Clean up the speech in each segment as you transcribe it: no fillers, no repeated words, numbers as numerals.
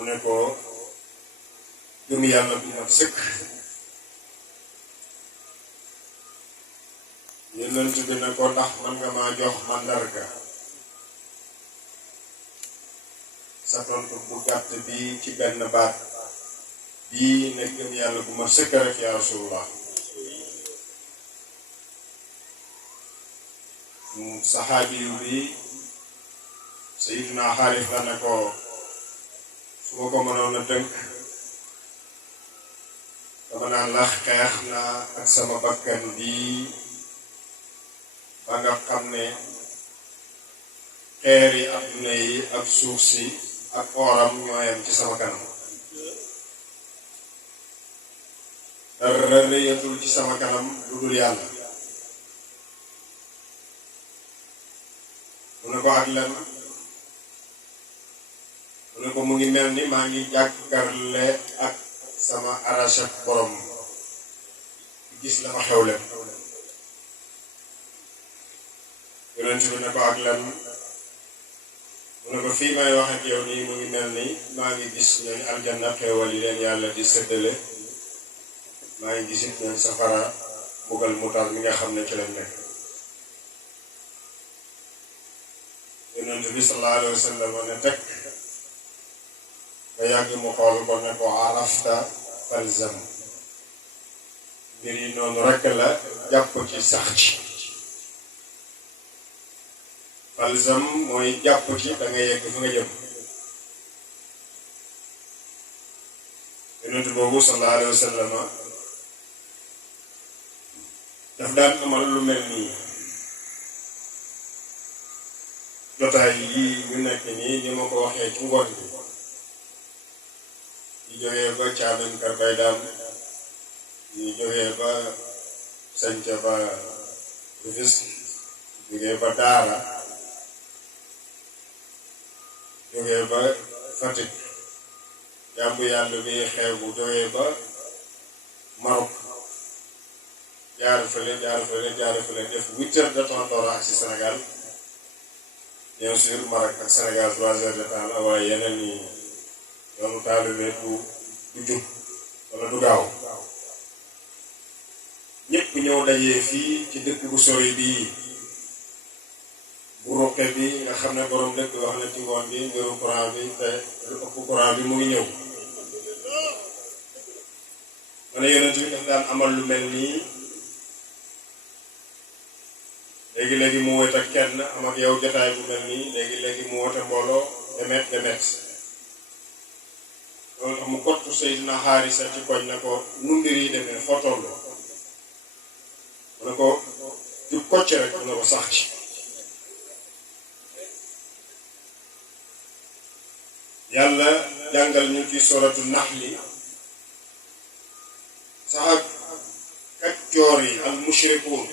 mu ne ko gëm yàlla bu mat sëkk. yonent bi ne ko ndax man nga maa jox mandarga sa tontu bu gàtt bi ci benn baat bii ne gëm yàlla bu mat sëkk rek yaa Rasulullah. saxaabi bi Sayyidina Xaaris la ne ko su ma ko mënoon a tënk dama naan la xeex naa ak sama bakkan bii ba nga xam ne xeer yi adduna yi ak suuf si ak ooram ñooyam ci sama kanam. dara rëyatul ci sama kanam lu dul yàlla. mu ne ko ak lan mu ne ko mu ngi mel ni maa ngi jàkkarle ak sama arach ak borom gis la ma xewle. yonent bi ne ko ak lan mu ne ko fii may wax ak yow nii mu ngi mel ni maa ngi gis ñooñu aljanna xeewal yi leen yàlla di séddale maa ngi gis it ñooñu safara mbugal mu tar mi nga xam ne ci lañ nekk. yonent bi sallallahu alayhi wa sallam ne teg ba yàgg mu xool ko ne ko arafta falzam mbir yi noonu rekk la jàpp ci sax ci. falzam mooy jàpp ci da nga yegg fa nga jëm. yonent boobu sallallahu alayhi wa sallam daf daan amal lu mel nii. jotaay yii ñu nekk nii ni ma ko waxee ci ngoon bi ñu jógee ba Caamen Kër Baydaam ñu jógee ba Sanca ba Rufisque jógee ba Daara jógee ba Fatick jàmbu yàlla bi xew bu jógee ba Maroc jaar fële def 8 heures de temps door ak si Sénégal. bien sûr Maroc ak Sénégal 3 heures de temps la waaye yeneen yi yoonu taalibe du jub wala du gaaw. ñëpp ñëw dajee fii ci dëkk bu sori bii bu roqe bi nga xam ne borom dëkk wax na ci ngoon bi mbiru courant bi te lu ëpp courant bi mu ngi ñëw. ma ne yonent bi daf daan amal lu mel nii léegi-léegi mu wet ak kenn am ak yow jotaay bu mel nii léegi-léegi mu wote mbooloo demet loolu tax mu kottu Seydina Xaarisa ci koñ na ko nu mbir yi demee foo toll mu ne ko di kocc rek mu ne ko sax ci. yàlla jàngal ñu ci suratu Naxli sax ak kaccoor yi al mushrikuun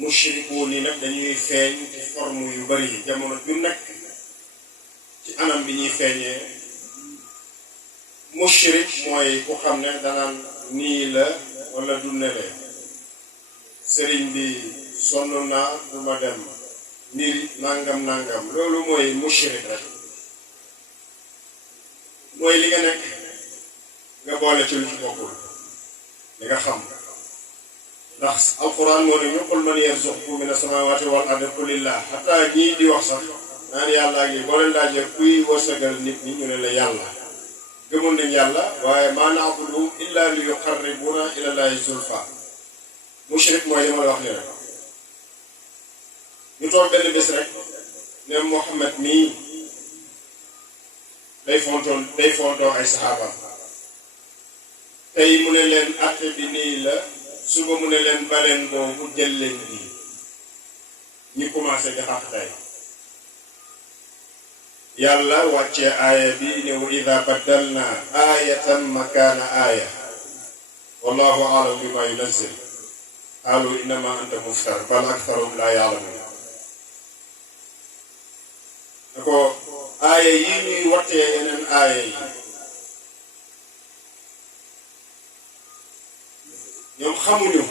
mushrikuun yi nag dañuy feeñ ci forme yu bari yi jamono ju nekk ci anam bi ñuy feeñee. mushrik mooy ku xam ne danaan nii la wala du nele sëriñ bi sonn naa du ma dem mbir nangam loolu mooy mushrik rek mooy li nga nekk nga boole ci lu ci bokkul li nga xam. ndax alquran moo ne ñu qul man yarzuqukum mina samawati wal ardi qulillah xataa ñii di wax sax naan yàlla gi boo leen laajee kuy wërsëgal nit ñi ñu ne la yàlla. gëmoon nañ yàlla waaye maa na'buduhum illa li yuqarribuna ila llahi zulfa. mushrik mooy li ma la wax ni rek ñu toog benn bés rek ne Muhammad mii day fontoo ay saxaabam tey mu ne leen àtte bi nii la suba mu ne leen baleen boobu jël leen bii ñu commencé di xaqtay. yàlla wàccee aaya bi ne wa ida baddalna ayatan makaana aaya wallahu a'lam bima yunazzil qaalu innama anta muftar bal aktharuhum la ya'lamun. ne ko aaya yi ñuy wattee yeneen aaya yi ñoom xamuñu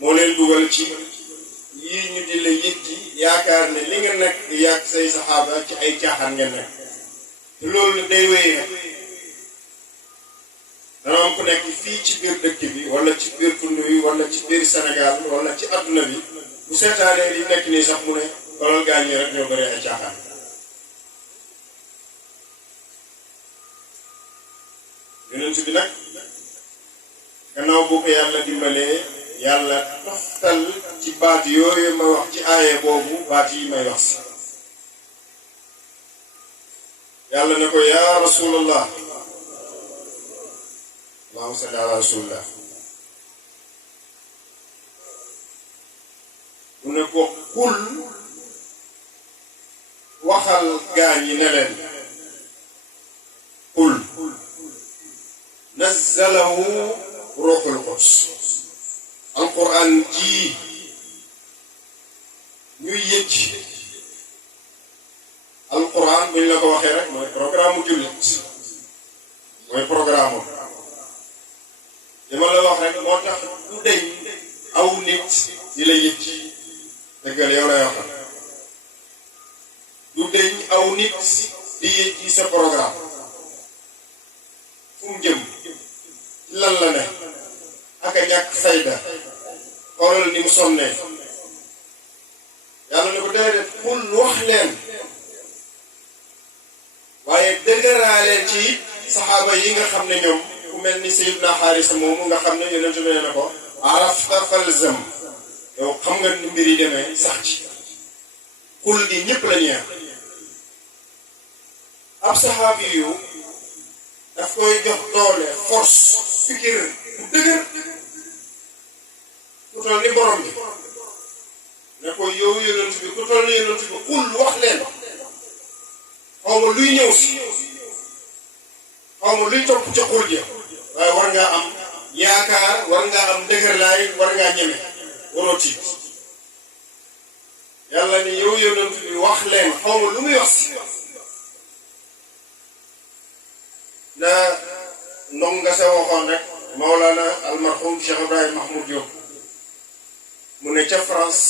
moo leen dugal ci yii ñu di la yëg ci yaakaar ne li nga nekk yàgg say saxaaba ci ay caaxaan ngeen nekk te loolu day wéy nag dana am ku nekk fii ci biir dëkk bi wala ci biir tund wi wala ci biir Sénégal wala ci adduna bi bu seetaanee li nekk nii sax mu ne loolu gaañ ñi rek ñoo bëri ay caaxaan yonent bi nag gannaaw boo ko yàlla dimbalee yàlla toftal ci baat yooyu ma wax ci aaye boobu baat yi may wax si yàlla ne ko yaa rasulallah allahumma salli ala rasulillah mu ne ko kul waxal gaañ yi ne leen kul nazzalahu ruuxul quds alquran jii ñuy yëcc alquran buñ la ko waxee rek mooy programme jullit mooy programme li ma la wax rek moo tax du deñ aw nit di la yëcc dëggal yow lay waxal du deñ aw nit di yëcc sa programme fu mu jëm lan la ne ak a ñàkk fayda xoolal ni mu sonnee yàlla ne ko déedéet kul wax leen waaye dëgëraaleen ci saxaaba yi nga xam ne ñoom ku mel ni Sayyidna Xaarisa moomu nga xam ne yonent bi ne ko arafta falzam yow xam nga ni mbir yi demee sax ci kul gi ñëpp la ñeex ab saxaabi yu daf koy jox doole force fikir bu dëgër ku toll ni borom bi ne ko yow yonent bi ku toll ni yonent bi kul wax leen xaw ma luy ñëw si xaw ma luy topp ca xul ja waaye war ngaa am yaakaar war ngaa am dëgër laay war ngaa ñeme waroo tiit yàlla ni yow yonent bi wax leen xaw ma lu muy wax si na ndong nga sa waxoon rek Maolana almarhum Cheikh Ibrahim Mahmoud Diop mu ne ca France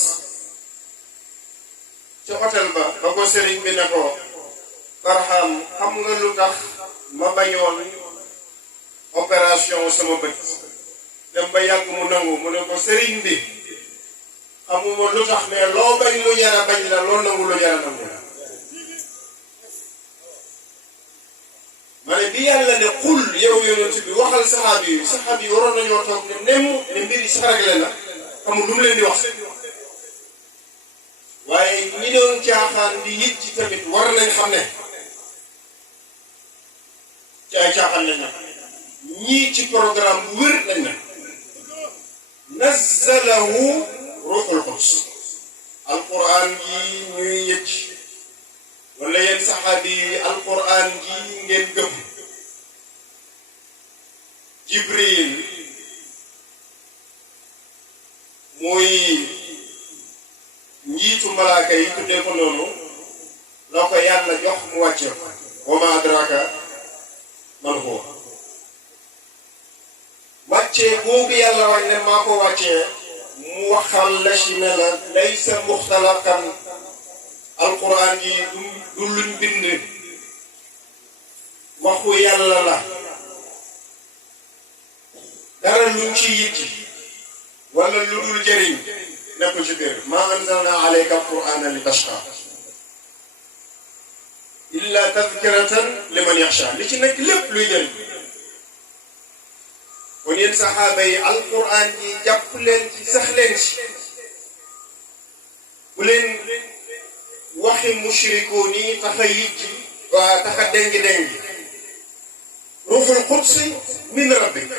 ca hôtel ba ba ko sëriñ bi ne ko Barham xam nga lu tax ma bañoon opération sama bët dem ba yàgg mu nangu mu ne ko sëriñ bi xamuma lu tax mais loo bañ lu jara bañ la loo nangu lu jara nangu la ma ne bi yàlla ne xul yow yonent bi waxal saxaabi yi waroon nañoo toog ne nemm ne mbir yi sax réglé na xamul lu mu leen di wax waaye ñi doon caaxaan di yit ci tamit war nañ xam ne ci ay caaxaan lañ na ñii ci programme bu wér lañ na nazzalahu ruuxul quds alquran yi ñuy yëcc wala yéen saxaabi yi alquran ji ngeen gëm jibril muy njiitu malaaka yi tuddee ko noonu loo ko yàlla jox mu wàcce ko wa ma adraka man huwa wàccee boobu yàlla wax ne maa ko wàccee mu waxal la ci ne la laysa muxtalaqan alquran yi du luñ bind waxu yàlla la dara luñ ci yitti wala lu dul jëriñ nekk ci biir ma anzalna alayka alqurana li tashqa illa tadkiratan liman yaxsha li ci nekk lépp luy jëriñ kon yéen saxaaba yi alquran yi jàpp leen ci sax leen ci bu leen waxi mushrikoon yi tax a yitti waa tax a déngi ruuxul qudsi min rabbik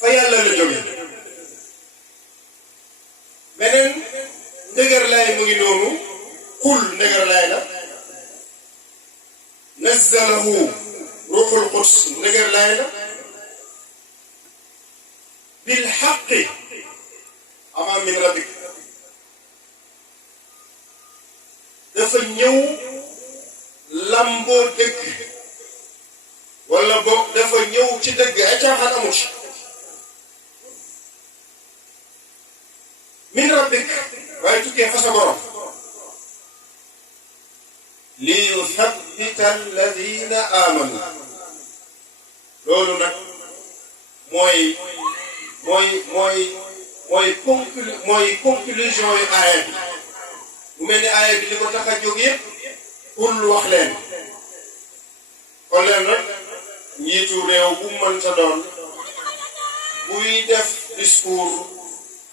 fa yàlla la jóge beneen ndëgër laay mu ngi noonu xul ndëgër laay la nazzalahu ruuxul quds ndëgër laay la bil xaqi ama min rabbik dafa ñëw lamboo dëgg wala boog dafa ñëw ci dëgg ay caaxaan amu ci min rabbik waaye tukkee fa sa borom li yuthabbita alladina amanu loolu nag mooy conclusion yu aaya bi bu mel ni aaya bi li ko tax a jóg yëpp pour wax leen kon leen rek njiitu réew bu mën sa doon buy def discours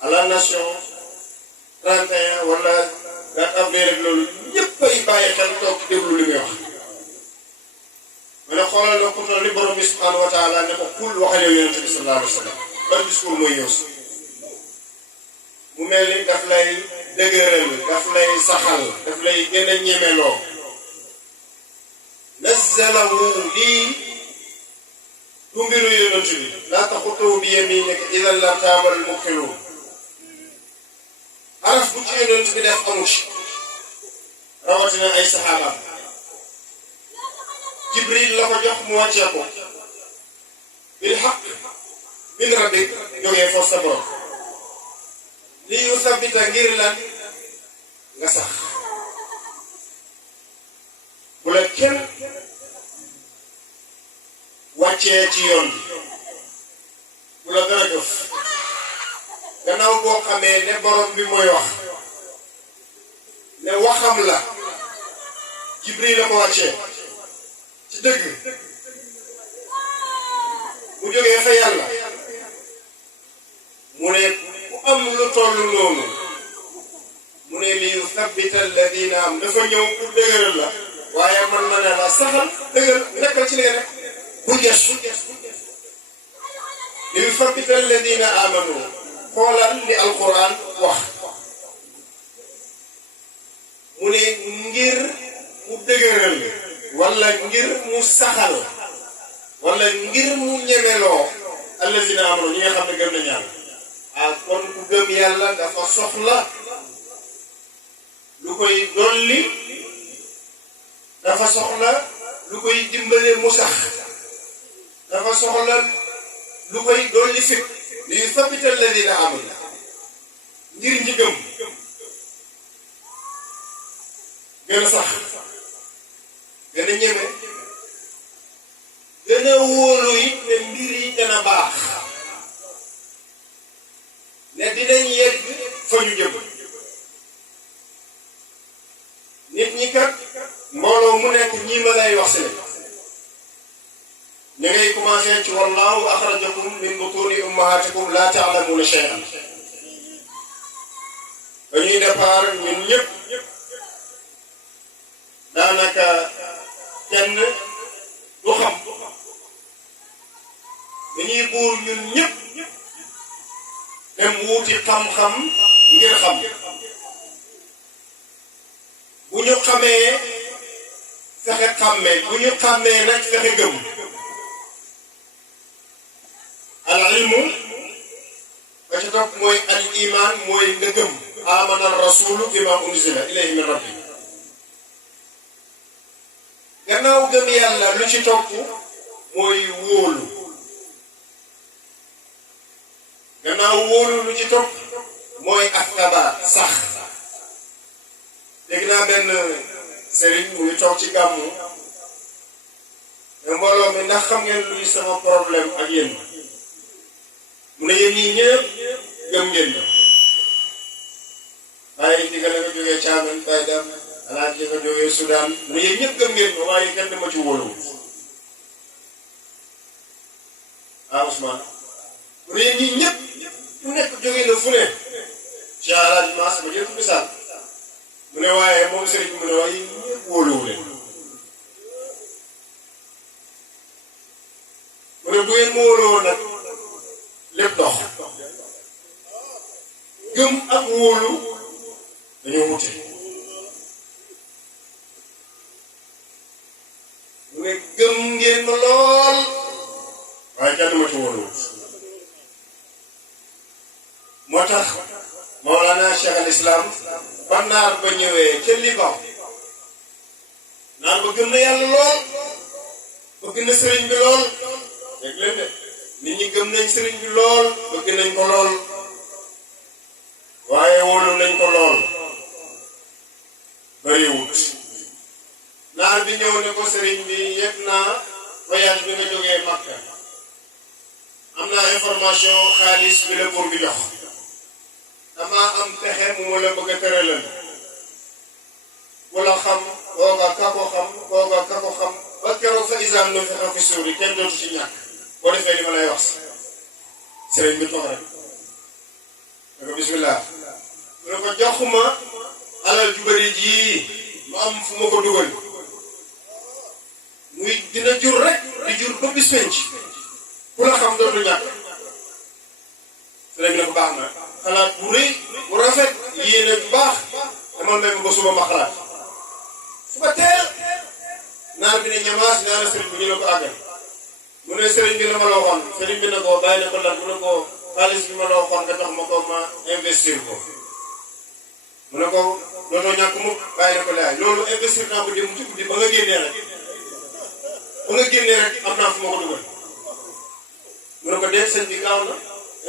à la nation 31 wala 4 avril rek loolu ñëpp ay bàyyi xel toog déglu li muy wax ma ne xoolal na ko toll ni borom bi subhanahu wa taala ne ko kul waxal yow yonente bi sallallahu alayhi wa sallam ban discours mooy ñëw si mu mel ni daf lay dëgëral daf lay saxal daf lay gën a ñemeloo nazzalahu lii du mbiru yonent bi laa taxutuhu bi yamiinika idan lartaabal mubtiluun araf bu ci yonent bi def amu ci rawatina ay saxaabaam Jibril la ko jox mu wàccee ko bil haqq min rabbik jógee foofu sa borom li yusabbita ngir lan nga sax bu la kenn wàccee ci yoon bi bu la dara jëf gannaaw boo xamee ne borom bi mooy wax ne waxam la Jibril la ko wàccee ci dëgg mu jógee fa yàlla mu ne ku am lu toll noonu mu ne li yusabbita alladina am dafa ñëw pour dëgëral la waaye man na ne la saxal dëgëral nekkal ci li nga nekk bu gestu li yusabbita alladina amanu xoolal li alquran wax mu ne ngir mu dëgëral wala ngir mu saxal wala ngir mu ñemeloo alladina amanu ñi nga xam ne gëm nañu yàlla ah kon ku gëm yàlla dafa soxla lu koy dolli dafa soxla lu koy dimbale mu sax dafa soxla lu koy dolli fit li yusabbita alladina amanu ngir ñi gëm gën a sax gën a ñeme gën a wóolu it ne mbir yi dana baax ne dinañ yegg fa ñu jëm nit ñi kat mbooloo mu nekk ñii ma lay wax si ne ñu ngay commencé ci wallahu axrajakum min butuni ummahatikum la ta'lamuna shay'an dañuy départ ñun ñëpp daanaka kenn du xam dañuy buur ñun ñëpp dem wuuti xam-xam ngir xam bu ñu xamee fexe xàmmee bu ñu xàmmee nag fexe gëm al ilmu ba ca topp mooy al iman mooy nga gëm amana rasulu bima unzila ilayhi min rabbi gannaaw gëm yàlla lu ci topp mooy wóolu gannaaw wóolu lu ci topp mooy ak tabaat sax dégg naa benn sëriñ mu ngi toog ci gàmmu mais mbooloo mi ndax xam ngeen luy sama problème ak yéen mu ne yéen ñii ñëpp gëm ngeen ña bàyyi digale nga jógee Caamen bàyyi dem alaaj nga jógee Soudan mu ne yéen ñëpp gëm ngeen ma waaye kenn dama ci wóoluwul ah Ousmane mu ne yéen ñii ñëpp ku nekk jógee na fu ne ci alaaj Maas ma jël misaal mu ne waaye moom sëriñ mu ne waaye yéen ñëpp wóoluwu leen mu ne bu ngeen ma wóoluwoon nag lépp dox gëm ak wóolu dañoo wute mu ne gëm ngeen ma lool waaye kenn ma ci wóoluwut moo tax Mawlana Cheikh al Islam ba naar ba ñëwee ca Liban naar ba gëm na yàlla lool bëgg na sëriñ bi lool dégg leen de nit ñi gëm nañ sëriñ bi lool bëgg nañ ko lool waaye wóolu nañ ko lool bariwut. naar bi ñëw ne ko sëriñ bi yëg naa voyage bi nga jógee Makka am naa information xaalis bi la buur bi jox dama am pexe mu ma la bëgg a tëralal wala xam kooga ka ko xam ba keroog fa isam no fi xam fi suuri kenn dootu ci ñàkk boo defee li ma lay wax sëriñ bi toog rek ne ko bismillah mu ne ko jox ma alal ju bëri jii ma am fu ma ko dugal muy dina jur rek di jur ba bis penc ku la xam dootu ñàkk. sëriñ bi ne ko baax na xalaat bu rëy bu rafet yéene bu baax dama may ma ba suba ma xalaat suba teel naar bi ne ñamaas ñaara sëriñ bi ñu ne ko àggal mu ne sëriñ bi la ma la waxoon sëriñ bi ne ko bàyyi ne ko lan mu ne ko xaalis bi ma la waxoon nga jox ma ko ma investir ko mu ne ko dootoo ñàkk mu bàyyi ne ko laay loolu investir naa ko dem ci guddi ba nga génnee rek am naa fu ma ko dugal mu ne ko déet sëñ bi gaaw na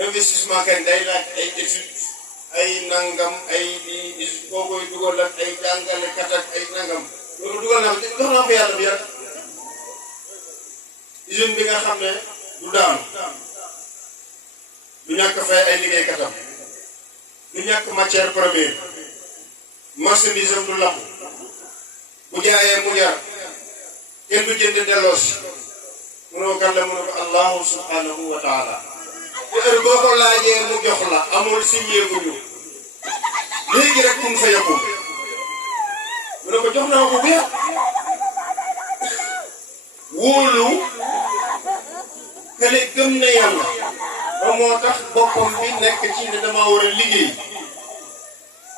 investissement kañ day laaj ay étude ay nangam ay di koo koy dugal ak ay jàngalekat ak ay nangam loolu dugal naa ko jox naa ko yàlla bi rek usine bi nga xam ne du daanu du ñàkk fay ay liggéeykatam du ñàkk matière première marchandise am du lamb bu jaayee mu jar kenn du jënd delloosi munoo kan la mu ne ko allahu subhanahu wa taala te heure boo ko laajee mu jox la amul signé gu ñu léegi rek kun fa yakun mu ne ko jox naa ko bu wóolu kële gëm na yàlla ba moo tax boppam bi nekk ci ne dama war a liggéey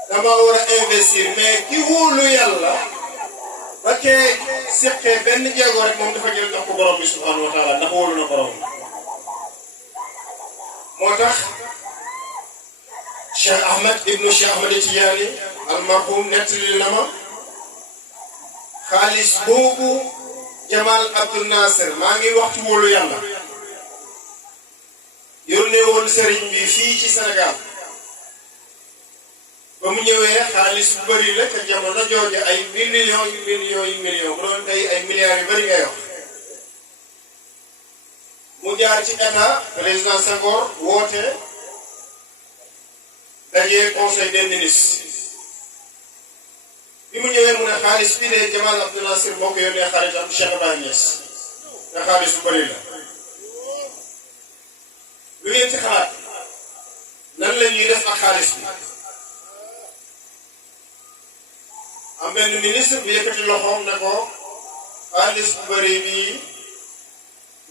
dama war a investir mais ki wóolu yàlla ba kee seqee benn jéego rek moom dafa jël jox ko borom bi subhanahu wa taala ndax wóolu na borom moo tax Cheikh Ahmed ibnu Cheikh Ahmed Tidiane almarhum nettali na ma xaalis boobu Jamal Abdou Nasser maa ngi wax ci wóolu yàlla yónnee woon sëriñ bi fii ci Sénégal ba mu ñëwee xaalis bu bëri la te jamono jooju ay millions bu doon tey ay milliards yu bëri ngay wax mu jaar ci état président Senghor woote dajee conseil des ministres bi mu ñëwee mu ne xaalis bii de Jamal Abdou Nasser moo ko yónnee xaritam Cheikh Ibrahima Niass te xaalis bu bëri la lu ngeen ci xalaat nan la ñuy def ak xaalis bi am benn ministre bu yëkkati loxoom ne ko xaalis bu bëri bii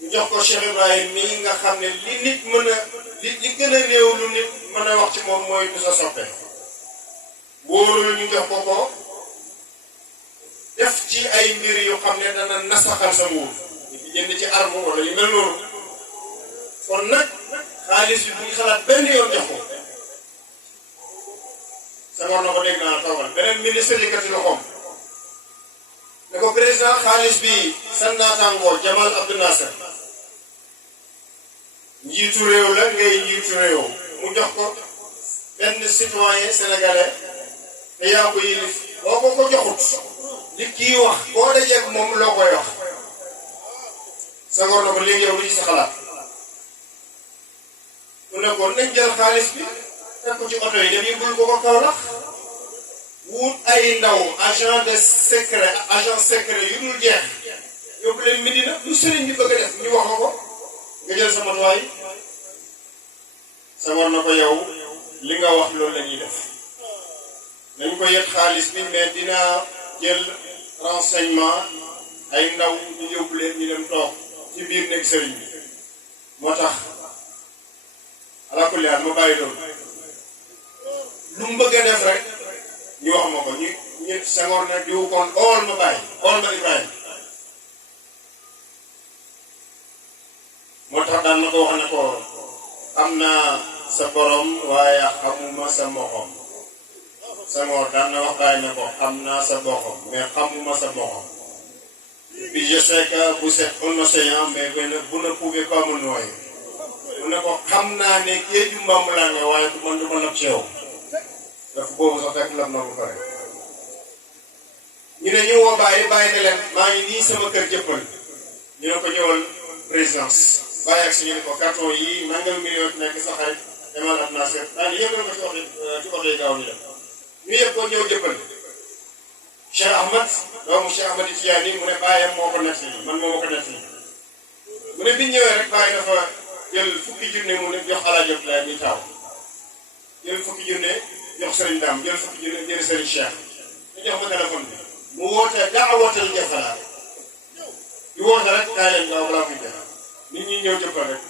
ñu jox ko Cheikh Ibrahima mii nga xam ne li nit mën a li gën a néew lu nit mën a wax ci moom mooy du sa soppe wóorul ñu jox ko def ci ay mbir yu xam ne dana nasaxal sa nguur di jënd ci arme wala yu mel noonu kon nag xaalis bi bu ñu xalaat benn yoon jox ko Senghor na ko dégg naa toogal beneen ministre yëkkati loxoom ne ko président xaalis bi sa naataangoo Jamal Abdou Nasser njiitu réew la ngay njiitu réew mu jox ko benn citoyen sénégalais te yaa ko yilif boo ko joxut li kii wax boo dajeeg moom loo koy wax Senghor na ko léegi yow lu ci sa xalaat mu ne ko nañ jël xaalis bi teg ko ci oto yi dem yóbbul ko Kaolack wut ay ndaw agent secret yu dul jeex yóbbu leen Medina lu sëriñ bi bëgg a def ñu wax ko nga jël sa matuwaay Senghor na ko yow li nga wax loolu la ñuy def nañ ko yet xaalis bi mais dinaa jël renseignement ay ndaw ñu yóbbu leen ñu dem toog ci biir nekk sëriñ bi moo tax alaakulli aal ma bàyyi loolu lu mu bëgg a def rek ñu wax ma ko ñu Senghor ne diw kon ool ma bàyyi ool ma Ibrahima moo tax daan na ko wax ne ko am naa sa borom waaye xamuma sa moxom Senghor daan na wax bàyyi ne ko xam naa sa boxom mais xamuma sa moxom puis je sais que vous êtes un océan mais vous ne pouvez pas me noyer mu ne ko xam naa ne géeju mbambu laa nga waaye du ma lab ci yow boobu sax fekk lab na bu pare ñu ne ñu woo bàyyi ne leen maa ngi nii sama kër jëppal ñu ne ko ñëwal présidence bàyyi ak si ñu ne ko carton yi nangam million nekk sa xarit demal am naa seet daal yëngal ko ci oto yi gaaw ñu dem ñu yëpp ko ñëw jëppal Cheikh Ahmad doomu Cheikh Ahmad Tidiane mu ne bàyyam moo ko nettali man moo ko nettali mu ne biñ ñëwee rek bàyyi dafa jël fukki junne mu ne jox Alaaji Abdoulaye mi taaw jël fukki junne jox Serigne Dame jël fukki junne jël Serigne Cheikh ñu jox ma téléphone bi mu woote daawatal Jafala di woote rek kaay leen gaaw balaa muy def nit ñi ñëw jëppal rek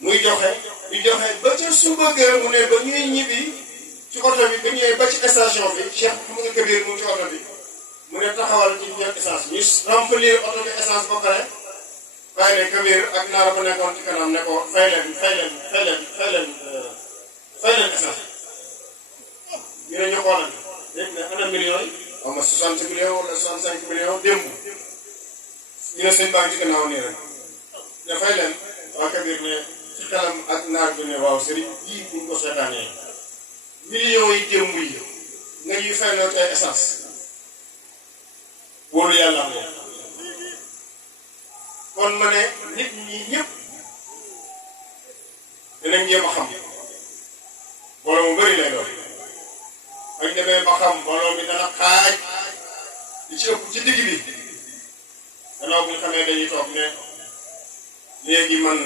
muy joxe di joxe ba ca suba ga mu ne ba ñuy ñibbi ci oto bi ba ñëwee ba ci station bi Cheikh Mouhamadou Kabir mu ci oto bi mu ne taxawal ci ñeent essence ñu remplir oto bi essence ba pare bàyyi ne Kabir ak naara ba nekkoon ci kanam ne ko fay leen essence ñu ne ñu xoolal dégg nga ana millions yi xaw ma 60 millions wala 65 millions démb ñu ne sëñ baa ngi ci gannaaw nii rek ne fay leen waa Kabir ne ci kanam ak naar bi ne waaw sëriñ bii buñ ko seetaanee millions yi démb yi nga ñuy fayloo tey essence wóolu yàlla am kon ma ne nit ñi ñëpp dinañ jéem a xam mbooloo mu bëri lay doon bañ demee ba xam mbooloo mi dana xaaj li ci ëpp ci digg bi gannaaw bu ñu xamee dañuy toog ne léegi man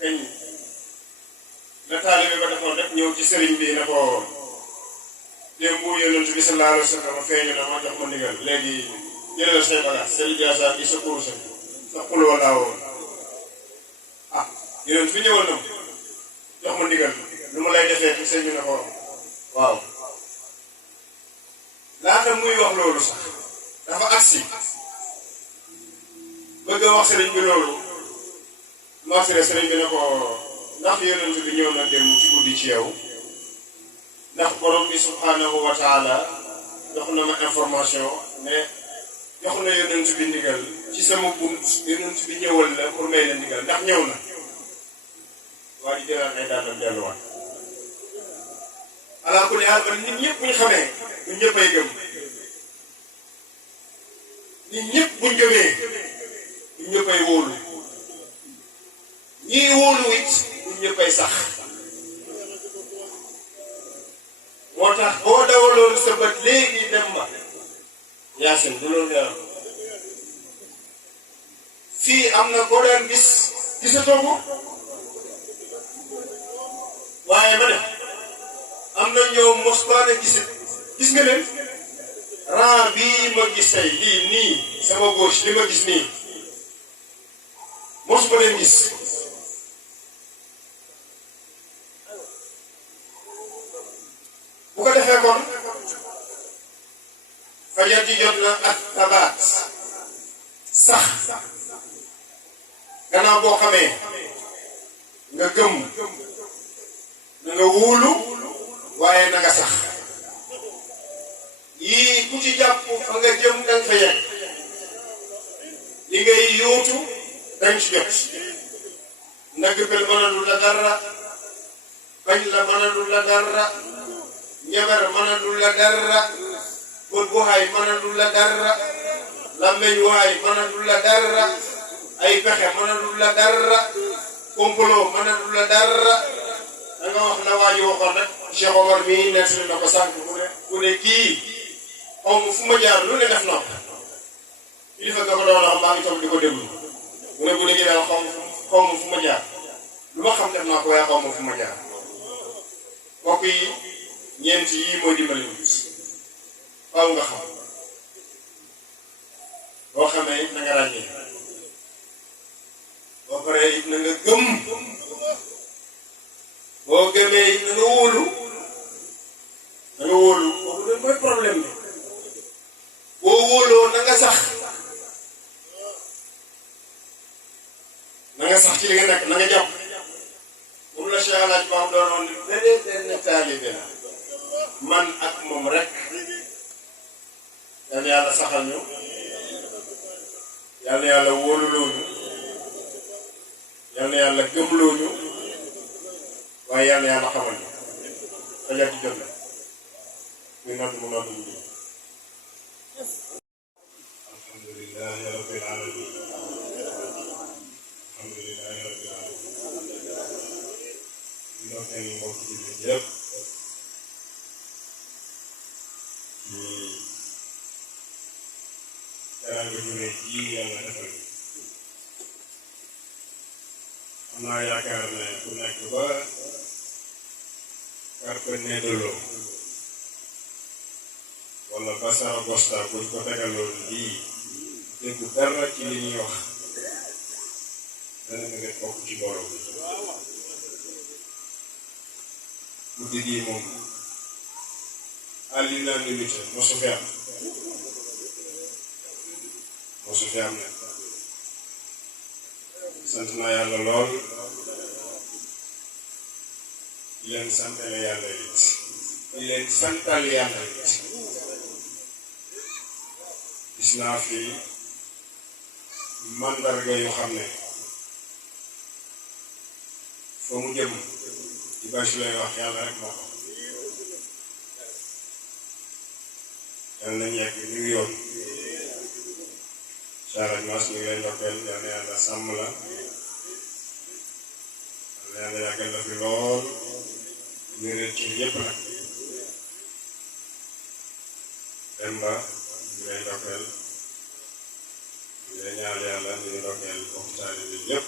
kañ la taalibe ba defoon rek ñëw ci sëriñ bi ne ko démb yonent bi sallallahu alayhi wa sallam feeñu na ma jox ma ndigal léegi jëlal say bagaas sëriñ Diassa yi sa kurus sa xul wala woon ah yonent bi ñëwal na ma jox ma ndigal lu ma lay defee ci sëñ bi ne ko waaw laata muy wax loolu sax dafa agsi bëgg a wax sëriñ bi loolu ma sëriñ bi ne ko ndax yonent bi ñëw na dem ci guddi ci yow ndax borom bi subhanahu wa taala jox na ma information ne jox na yonent bi ndigal ci sama bunt yonent bi ñëwal la pour may la ndigal ndax ñëw na waa ji jëlaat ay daatam delluwaat alaa kulli haal ba nit ñëpp buñ xamee ñun ñëpp ay gëm nit ñëpp buñ gëmee ñun ñëpp ay wóolu ñii wóolu it ñun ñëpp ay sax moo tax boo dawaloon sa bët léegi dem ba Yaasin du loolu nga fii am na koo daan gis gisatoo ko waaye ma ne am na ñëw mos baane gis nga leen rang bii ma gis tey lii nii sama gauche li ma gis nii mos ba leen gis bu ko defee kon fajar ji jot na ak tabaat sax gannaaw boo xamee nga gëm na nga wóolu waaye na nga sax yii ku ci jàpp fa nga jëm danga fa yegg li ngay yóotu dañ ci jot ndagg pel mënalul la dara bañ la mënalul la dara njabar mënalul la dara bët bu xaay mënalul la dara lammeñ waay mënalul la dara ay pexe mënalul la dara complot mënalul la dara da nga wax la waa ji waxoon rek Cheikh Omar mii nekk na ko sànq ku ne kii xaw ma fu ma jaar lu ne def na ko kilifa nga ko doon wax maa ngi toog di ko déglu mu ne bu ne daal xaw ma fu ma jaar lu ma xam def naa ko waaye xaw ma fu ma jaar mbokk yi ñeent yii moo dimbali nit faaw nga xam boo xamee it na nga ràññee boo paree it na nga gëm boo gëmee it na nga wóolu boobu de mooy problème bi boo wóoloo na nga sax ci li nga nekk na nga jàpp moom la Cheikh Alaaji Ba doonoon benn taalibe la man ak moom rek yal na yàlla saxal ñu yal na yàlla wóoluloo ñu yal na yàlla gëmloo ñu waaye yal na yàlla xamal ñu fajar ci jot na kuy nodd mu nodd mu ñëw. alhamdulillahi rabbil alamin. alhamdulillahi rabbil alamin. ñu ndokkeel mbokk jullit yëpp ci teraanga ju rëy ji yàlla defal. am naa yaakaar ne ku nekk ba Carpenedolo wala ba Saragossa buñ ko tegaloon lii dégg dara ci li ñuy wax dana nga bokk ci mbooloo bi. guddi gii moom à l'unanimité mosu fi am nag. sant naa yàlla lool di leen santale yàlla it di leen santal yàlla it. gis naa fi mandarga yu xam ne fa mu jëm di bâche lay wax yàlla rek moo xam. yàlla nañ yegg ñu ngi yoon. Saaraj Mas ñu ngi lay ndokkeel yal na yàlla sàmm la. yal na yàlla yàggal la fi lool. wéeral ci yépp nag. Demba ñu ngi lay ndokkeel. ñu ngi lay ñaanal yàlla ñu ngi ndokkeel mbokk taalibe bi yépp.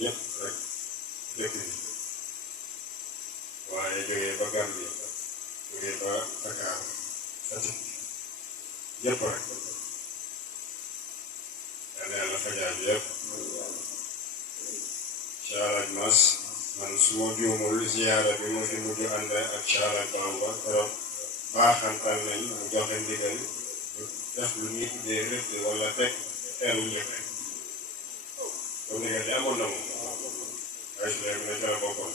ñépp rek dëkk bi. waaye jógee ba Gambie jógee ba Dakar Fatick yépp rek. yal na yàlla fajaa bi yépp. Saaraj Mas man su ma juumul ziyaara bi mu fi mujj ànd ak Saaraj Bamba trop baaxantal nañ mu joxe ndigal ñu def lu ñuy tuddee rëdd wala teg teelu njëkk. kon ndigal li amoon na moom waaye su léegi na ca la bokkoon.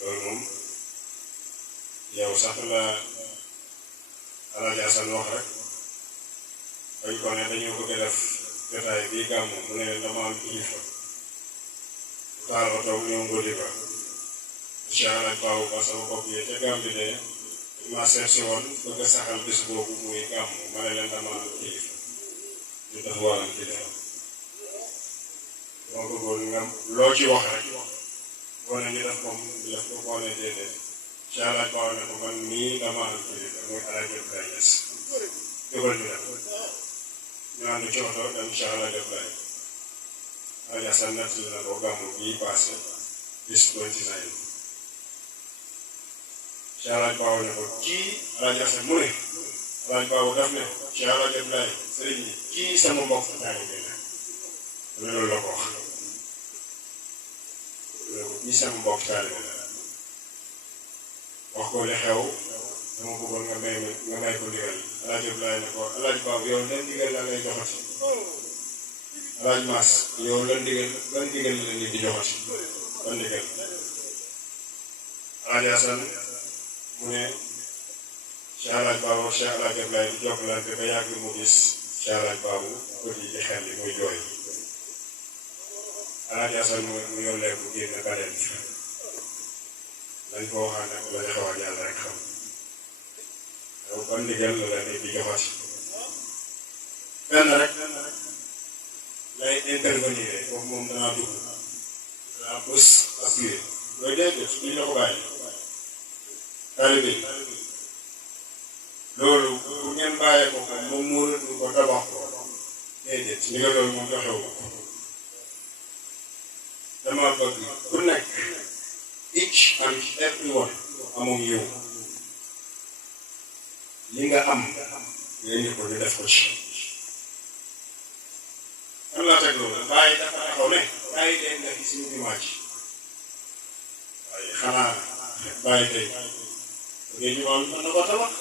loolu moom yow sax la Alaaji Asan wax rek bañ ko ne dañoo bëgg a def jotaay bii gàmmu mu ne leen dama am kilifa taal otoom ñëw ngóodi ba Saaraj Baaw ba sama bopp yi ca Gàmbi de ma seet si woon bëgg a saxal bés boobu muy gàmmu ma ne leen dama am kilifa ñu tax war am kilifa. moo bëggoon nga loo ci wax rek boo ne ñu def moom ñu def ko boo ne déedéet Saaraj Baaw ne ko man mii dama am kilifa muy Alaaji Abdoulaye Niass jógal ñu dem ñu ànd ci oto dem Saaraj Abdoulaye. Alaaji Asan nettali na ko gàmmu bii passé bis 29. Saaraj Baaw ne ko kii Alaaji Asan mu ne Alaaji Baaw daf ne Saaraj Abdoulaye sëriñ bi kii sama mbokk taalibe la loolu la ko wax. loolu kii sama mbokk taalibe la wax ko li xew dama bëggoon nga may ko ndigal. Alaaji Abdoulaye ne ko Alaaji Baaw yow leen ndigal la lay joxati. Alaaji Mas yow lan ndigal la nit di joxati ban ndigal. Alaaji Asan mu ne Saaraj Baaw ak Cheikh Alaaji Abdoulaye di jokkalante ba yàgg mu gis Saaraj Baaw bët yi di xel yi muy jooy. Alaaji Asan mu yor leer bu génn baleen lañ ko waxaan nag la xewaat yàlla rek xam. yow ban ndigal la nit di joxati. benn rek lay intervenir foofu moom danaa dugg danaa bës assuré looy déedéet duñ la ko bàyyi. taalibe loolu bu ngeen bàyyee ko moom mu rëdd ko tabax ko déedéet li nga loolu moom joxewu ko. dama bëgg ku nekk each and everyone amoon yow li nga am nga indi ko ñu def ko ci. kan laa teg loolu bàyyi dafa taxaw ne bàyyi leen nga gis suñu jumaa ji waaye xanaa bàyyi tey ngay jumaa mën na ko tabax.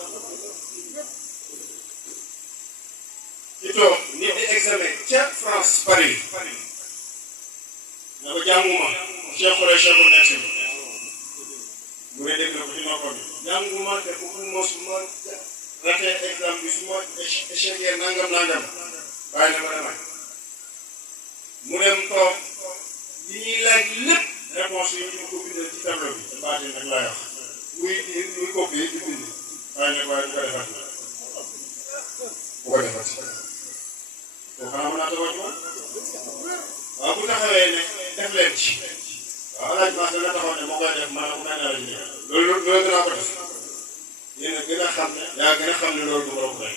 ci toog nit di examen ca France Paris na ko jànguma Cheikh nekk mu ne dégg na ko ci noppam jànguma te bu mos ma raté examen bi su ma échec nangam bàyyi na ma demay mu dem toog li ñuy laaj lépp réponse yi ñu ko bindal ci tableau bi te baatee nag laay wax muy copier di bind waaye nag waaye du ko defati bu ko defati boo xanaa mën naa taxaw ci moom waaw bu taxawee ne def leen ci waaw alaaj maas dana taxaw ne moo koy def maanaam bu mel ne la ci loolu dinaa ko def yéen a gën a xam ne yaa gën a xam ne loolu du ma la ko doy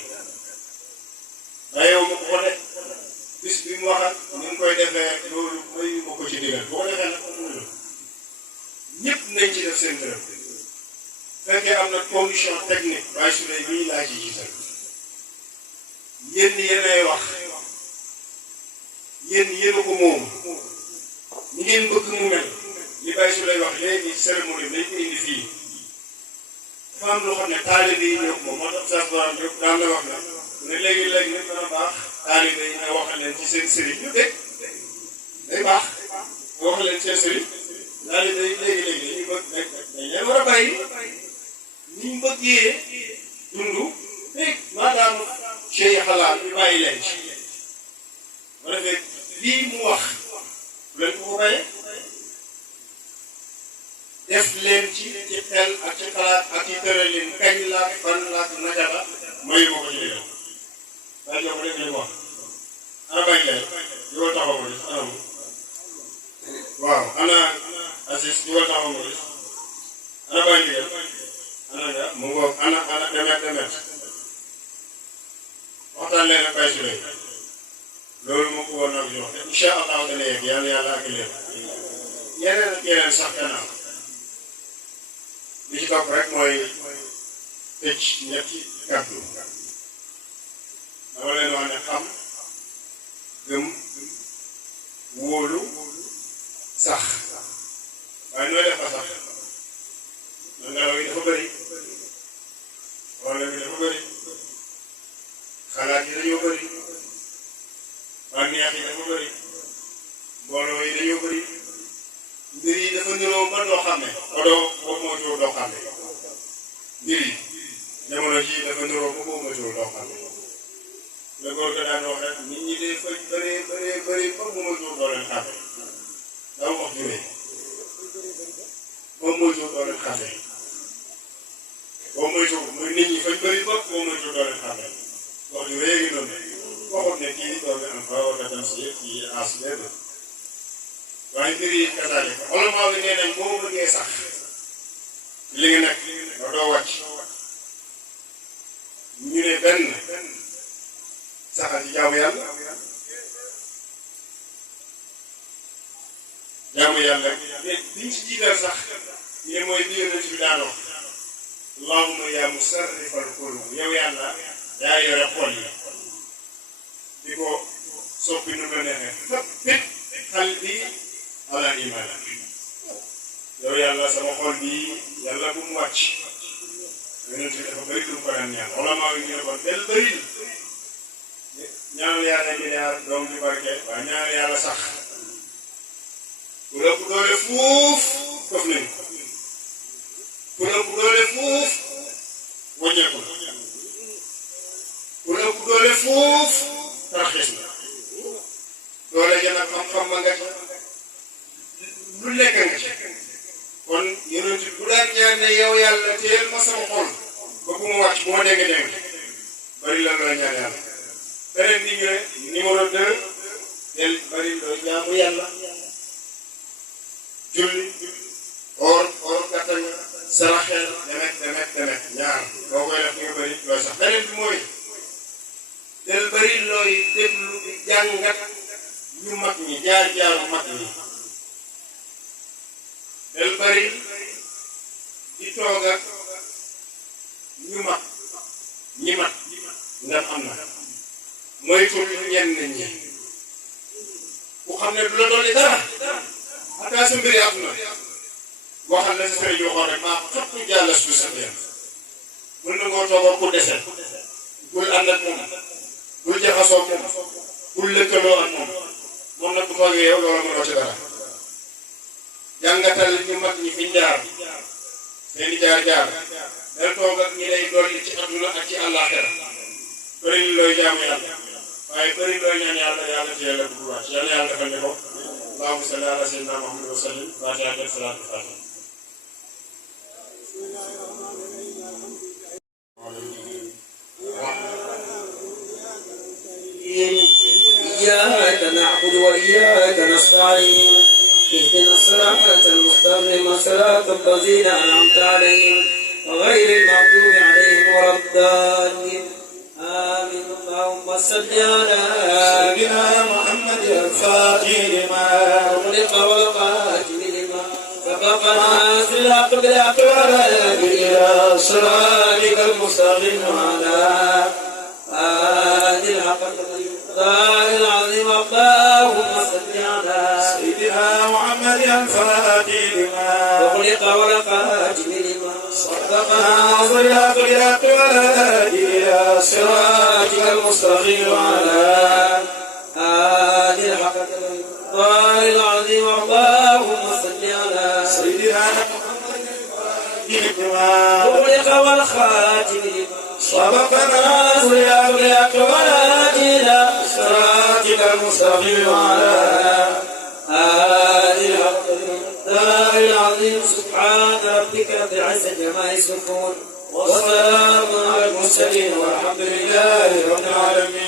waaye yow ma ko ko def bis bi mu wax ak ni mu koy defee loolu mayu ma ko ci digal boo ko defee nag ñëpp nañ ci def seen dërëm fekkee am na condition technique waaye su dee bii laa ciy gisal yéenay wax yéen a ko moom ñi ngeen bëgg mu mel li Baye su lay wax léegi cérémonie bi dañ ko indi fii dafa am loo xam ne taalibe yi ñoo ko moom moo tax Oustaz Barham Diop daan na wax na ne léegi-léegi nag dana baax taalibe yi nga waxal leen ci seen sëriñ ñu dégg day baax nga waxal leen seen sëriñ taalibe yi léegi-léegi dañuy bëgg dañ leen war a bàyyi ni ñu bëggee dund dégg maanaam chey xalaat ñu bàyyi leen ci ba defee lii mu wax bu leen ko bàyyee def leen ci xel ak ci xalaat ak ci tëralin kañ laak fan laak naka la mayu ma ko ci digal daa jox ko dégg li mu wax ana bàyyi leen yow taxaw ma gis ana mu waaw ana Aziz yow taxaw ma gis ana bàyyi ndigal ana nga mu ngoog ana demet waxtaan leen ak Baye Souley loolu moo ko war naa ko jox te incha allah dana yegg yàlla ak leen yeneen ak yeneen sax gannaaw li ci topp rek mooy tëj ñetti kàddu dama leen wax ne xam gëm wóolu sax waaye nooy def ba sax ngelaw yi dafa bëri problème yi dafa bëri xalaat yi dañoo bëri bànneex yi dafa bëri mbooloo yi dañoo bëri mbir yi dafa niroo ba doo xam ne boo moytuwul doo xam ne mbir yi jamono ji dafa niroo ba boo moytuwul doo xam ne la góor ga daan wax rek nit ñi day faj bëri ba boo moytuwul doo leen xam ne daa wax juree boo moytuwul doo leen xam ne boo moytuwul muy nit ñi faj bëri ba boo moytuwul doo leen xam ne wax juree gi noonu waxut ne kii doon am fa war nga dem si kii as léegi waaye mbir yi kasaale ko olomaa bi nee nañ boo bëggee sax li nga nekk nga doo wàcc ñu ne benn saxal ci jaamu yàlla biñ ci jiital sax ñu mooy bi yonent bi daan wax allahumma yaa musarrifal qulub yow yàlla yaa yore xol yi di ko soppi nu la neexee fépp xal bi ala iman yow yàlla sama xol bi yàlla bu mu wàcc yonent bi dafa bëri lu mu ko daan ñaan ulamaa yi ñu ne kon del bëri ñaanal yàlla milliard doom bi barke waaye ñaanal yàlla sax ku ëpp doole fuuf këf nañ ku ëpp doole fuuf wàññeeku ku ëpp doole fuuf tarxis na doole ja nag xam-xam ma nga ca lu lekk nga ca kon yonent bi bu daan ñaan ne yow yàlla teel ma sama xol ba bu ma wàcc bu ma dégg bari la looy ñaan yàlla beneen bi ñu ne numéro 2 del bari looy jaamu yàlla julli or gàttañ saraxeel demet ñaar boo koy def nga bari looy sax beneen bi mooy del bari looy déglu di jàngat ñu mag ñi jaar-jaaru mag ñi del bari di toog ak ñu mag ñi mag ndax am na moytul ñenn ñi ku xam ne du la dolli dara xataa sa mbiri am na waxal la sa sëriñ waxoon rek maa xattu jàll su sa biir bul nangoo toog ku dese bul ànd ak moom bul jaxasoo moom bul lëkkaloo ak moom nag bu toogee yow loola mënoo ci dara jàngatal ñu mag ñi fi jaar seeni jaar-jaar del toog ak ñi lay dolli ci adduna ak ci àllaaxira bëri looy jaamu yàlla waaye bëri looy ñaan yàlla ci yàlla dugg wàcc yàlla defal ne ko allahumma salli ala sayyidina Muhammad wa sallim fatiha ak salaatu fatiha إياك نعبد وإياك نستعين اهدنا الصراط المستقيم صراط الذين أنعمت عليهم غير المغضوب عليهم ولا الضالين آمين. اللهم صل على سيدنا محمد الفاتح لما أغلق والخاتم لما سبق ناصر الحق بالحق والهادي إلى صراطك المستقيم وعلى آل الحق العظيم. اللهم صل على سيدنا محمد الفاتح لما أغلق والخاتم لما سبق ناصر الحق بالحق والهادي إلى صراطك المستقيم وعلى آل الحق العظيم. اللهم صل على سيدنا محمد الفاتح لما أغلق والخاتم لما سبق ناصر الحق بالحق والهادي إلى صراطك المستقيم وعلى آل الحق العظيم. سبحان ربك رب العزة عما يصفون وسلام على المرسلين والحمد لله رب العالمين.